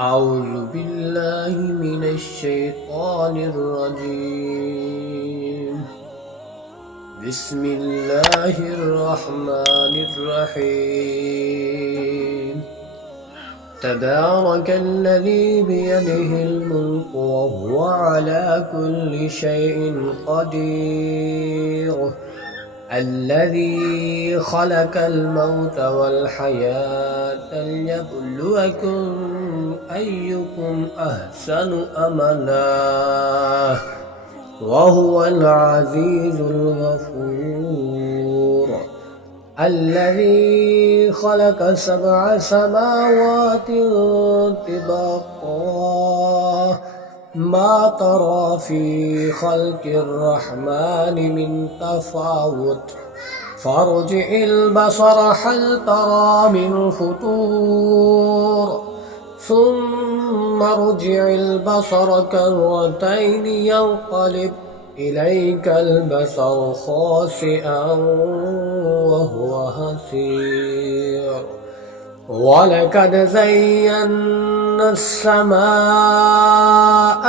أعوذ بالله من الشيطان الرجيم. بسم الله الرحمن الرحيم. تبارك الذي بيده الملك وهو على كل شيء قدير. الذي خلق الموت والحياة ليبلوكم أيكم أحسن أملا وهو العزيز الغفور. الذي خلق 7 سماوات طباقا ما ترى في خلق الرحمن من تفاوت فارجع البصر هل ترى من فطور ثم ارجع البصر كرتين ينقلب إليك البصر خاسئا وهو حسير. ولقد زينا السماء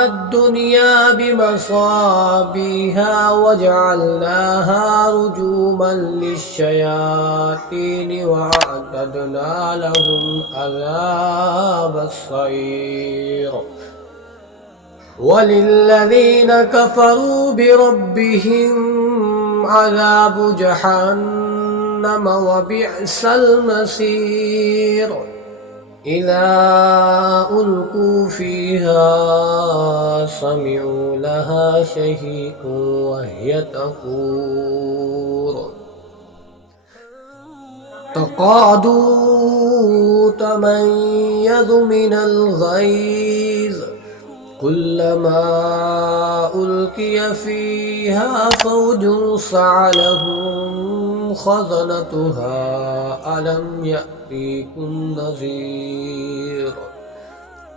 الدنيا بمصابيها وجعلناها رجوما للشياطين وأعتدنا لهم عذاب السعير. وللذين كفروا بربهم عذاب جهنم وبئس المصير. إذا ألقوا فيها سمعوا لها شهيقا وهي تفور تكاد تميز من الغيظ كلما ألقي فيها فوج سألهم خزنتها ألم يأتيكم نذير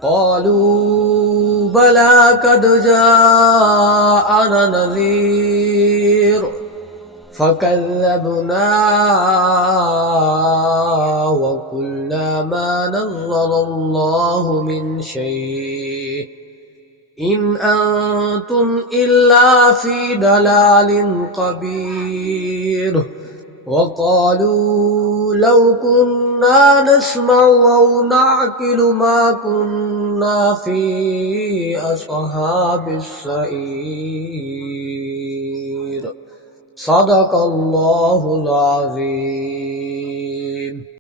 قالوا بلى قد جاءنا نذير فكذبنا وقلنا ما نزل الله من شيء إن أنتم إلا في ضلال كبير. وقالوا لو كنا نسمع أو نعقل ما كنا في أصحاب السعير. صدق الله العظيم.